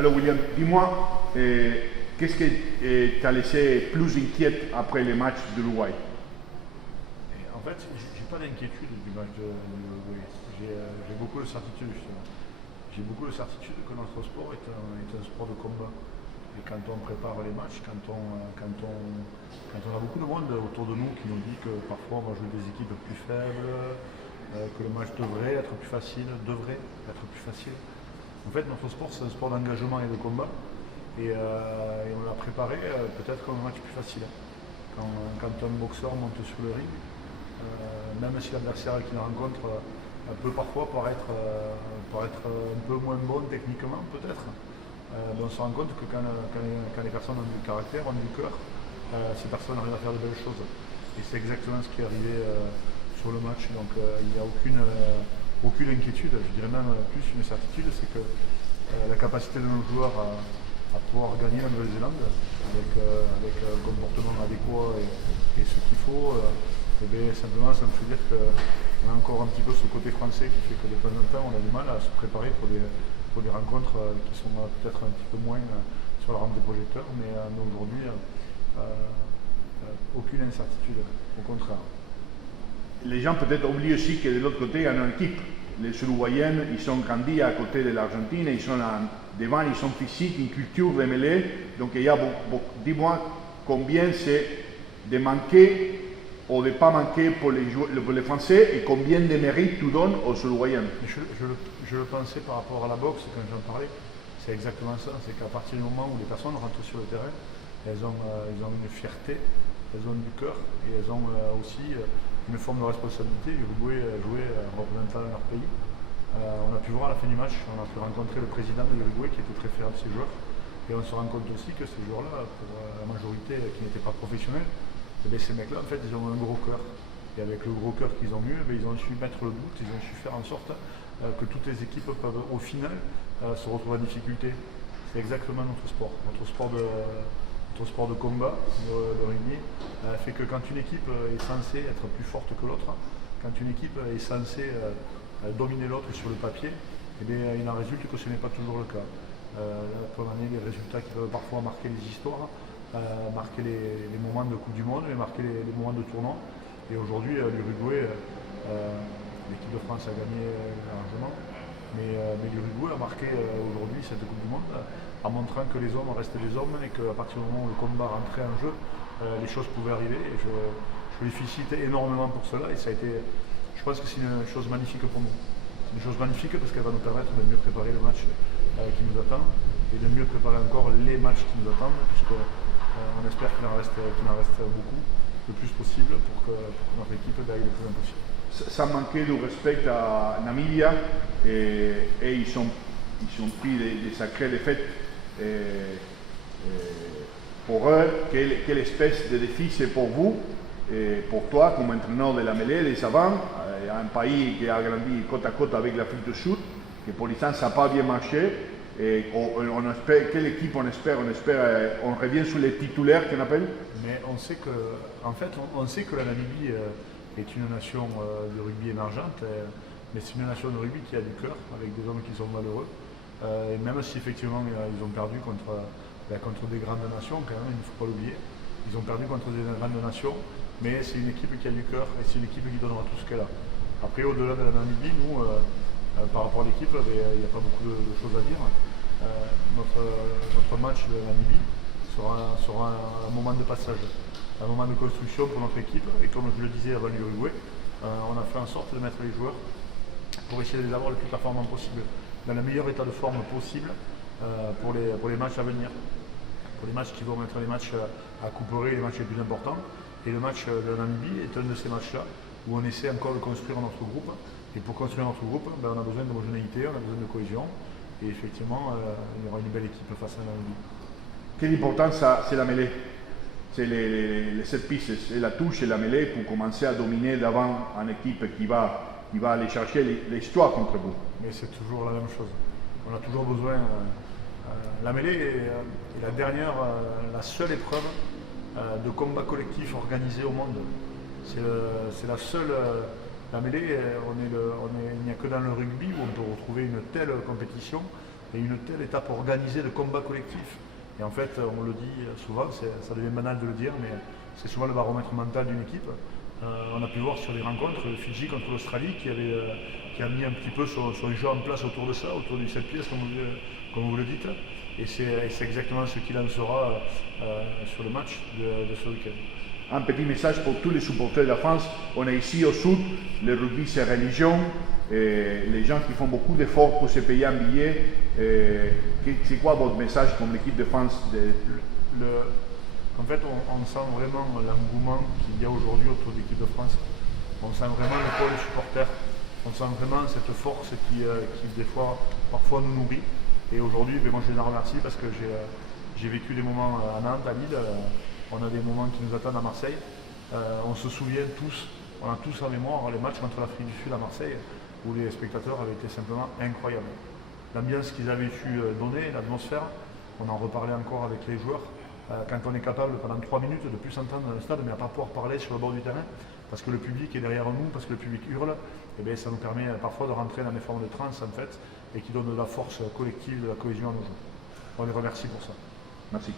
Alors William, dis-moi, qu'est-ce qui t'a laissé plus inquiète après les matchs de l'Uruguay? En fait, j'ai pas d'inquiétude du match de l'Uruguay. J'ai beaucoup de certitude justement. J'ai beaucoup de certitude que notre sport est un sport de combat. Et quand on prépare les matchs, quand on a beaucoup de monde autour de nous qui nous dit que parfois on va jouer des équipes plus faibles, que le match devrait être plus facile, En fait, notre sport, c'est un sport d'engagement et de combat. Et on l'a préparé peut-être comme un match plus facile. Quand un boxeur monte sur le ring, même si l'adversaire qu'il rencontre peut parfois paraître un peu moins bon techniquement, peut-être, on se rend compte que quand les personnes ont du caractère, ont du cœur, ces personnes arrivent à faire de belles choses. Et c'est exactement ce qui est arrivé sur le match. Donc il n'y a aucune inquiétude, je dirais même plus une certitude, c'est que la capacité de nos joueurs à pouvoir gagner la Nouvelle-Zélande avec un comportement adéquat et ce qu'il faut, et bien, simplement ça me fait dire qu'on a encore un petit peu ce côté français qui fait que de temps en temps on a du mal à se préparer pour des rencontres qui sont peut-être un petit peu moins sur la rampe des projecteurs, mais aujourd'hui aucune incertitude, au contraire. Les gens peut-être oublient aussi que de l'autre côté, il y a une équipe. Les Uruguayens, ils sont grandis à côté de l'Argentine, ils sont devant, ils sont physiques, une culture de mêlée. Donc il y a dis-moi combien c'est de manquer ou de ne pas manquer pour les Français et combien de mérite tu donnes aux Uruguayens. Je le pensais par rapport à la boxe quand j'en parlais, c'est exactement ça, c'est qu'à partir du moment où les personnes rentrent sur le terrain, elles ont une fierté, elles ont du cœur et elles ont aussi une forme de responsabilité. L'Uruguay jouait en représentant leur pays. On a pu voir à la fin du match, on a pu rencontrer le président de l'Uruguay qui était très fier de ses joueurs. Et on se rend compte aussi que ces joueurs-là, pour la majorité qui n'étaient pas professionnels, ces mecs-là, en fait, ils ont un gros cœur. Et avec le gros cœur qu'ils ont eu, ils ont su mettre le doute, ils ont su faire en sorte que toutes les équipes peuvent au final se retrouver en difficulté. C'est exactement notre sport. Notre sport de combat, le rugby, fait que quand une équipe est censée être plus forte que l'autre, quand une équipe est censée dominer l'autre sur le papier, eh bien, il en résulte que ce n'est pas toujours le cas. Pour donner des résultats qui peuvent parfois marquer les histoires, marquer les moments de Coupe du Monde, et marquer les moments de tournoi. Et aujourd'hui, l'Uruguay, l'équipe de France a gagné largement, mais l'Uruguay a marqué aujourd'hui cette Coupe du Monde en montrant que les hommes restent des hommes et qu'à partir du moment où le combat rentrait en jeu, les choses pouvaient arriver. Et je les félicite énormément pour cela. Et ça a été, je pense que c'est une chose magnifique pour nous. Une chose magnifique parce qu'elle va nous permettre de mieux préparer le match qui nous attend et de mieux préparer encore les matchs qui nous attendent, puisqu'on espère qu'il en reste beaucoup, le plus possible pour que notre équipe aille le plus loin possible. Ça manquait de respect à Namibia et ils ont pris des sacrées défaites. Pour eux, quelle espèce de défi c'est pour vous, et pour toi comme entraîneur de la mêlée, des avants, un pays qui a grandi côte à côte avec l'Afrique du Sud, que pour l'instant ça n'a pas bien marché. Et on espère, quelle équipe on espère, on revient sur les titulaires qu'on appelle. Mais on sait que la Namibie est une nation de rugby émergente, mais c'est une nation de rugby qui a du cœur, avec des hommes qui sont valeureux. Et même si effectivement ils ont perdu contre des grandes nations, quand même, il ne faut pas l'oublier. Ils ont perdu contre des grandes nations, mais c'est une équipe qui a du cœur et c'est une équipe qui donnera tout ce qu'elle a. Après, au-delà de la Namibie, nous, par rapport à l'équipe, il n'y a pas beaucoup de choses à dire. Notre match de la Namibie sera un moment de passage, un moment de construction pour notre équipe. Et comme je le disais avant l'Uruguay, on a fait en sorte de mettre les joueurs pour essayer de les avoir le plus performants possible, dans le meilleur état de forme possible pour les matchs à venir. Pour les matchs qui vont être les matchs à Couperé, les matchs les plus importants. Et le match de la Namibie est un de ces matchs-là où on essaie encore de construire notre groupe. Et pour construire notre groupe, on a besoin d'homogénéité, on a besoin de cohésion. Et effectivement, il y aura une belle équipe face à la Namibie. Quelle importance c'est la mêlée? C'est les 7 pistes, c'est la touche et la mêlée pour commencer à dominer devant une équipe qui va aller chercher l'histoire contre vous. Mais c'est toujours la même chose. On a toujours besoin. La mêlée est la seule épreuve de combat collectif organisé au monde. C'est la seule. La mêlée, il n'y a que dans le rugby où on peut retrouver une telle compétition et une telle étape organisée de combat collectif. Et en fait, on le dit souvent, ça devient banal de le dire, mais c'est souvent le baromètre mental d'une équipe. On a pu voir sur les rencontres le Fidji contre l'Australie qui a mis un petit peu son jeu en place autour de ça, autour du 7 pièces, comme vous le dites. Et c'est exactement ce qu'il en sera sur le match de ce week-end. Un petit message pour tous les supporters de la France. On est ici au sud, le rugby c'est religion, et les gens qui font beaucoup d'efforts pour se payer un billet. C'est quoi votre message comme l'équipe de France En fait, on sent vraiment l'engouement qu'il y a aujourd'hui autour de l'équipe de France. On sent vraiment le pôle supporter. On sent vraiment cette force qui des fois, parfois nous nourrit. Et aujourd'hui, moi je les en remercie parce que j'ai vécu des moments à Nantes, à Lille. On a des moments qui nous attendent à Marseille. On se souvient tous, on a tous en mémoire les matchs contre l'Afrique du Sud à Marseille où les spectateurs avaient été simplement incroyables. L'ambiance qu'ils avaient su donner, l'atmosphère, on en reparlait encore avec les joueurs. Quand on est capable pendant 3 minutes de plus s'entendre dans le stade mais à ne pas pouvoir parler sur le bord du terrain parce que le public est derrière nous, parce que le public hurle, et bien, ça nous permet parfois de rentrer dans des formes de transe en fait et qui donnent de la force collective, de la cohésion à nos joueurs. On les remercie pour ça. Merci.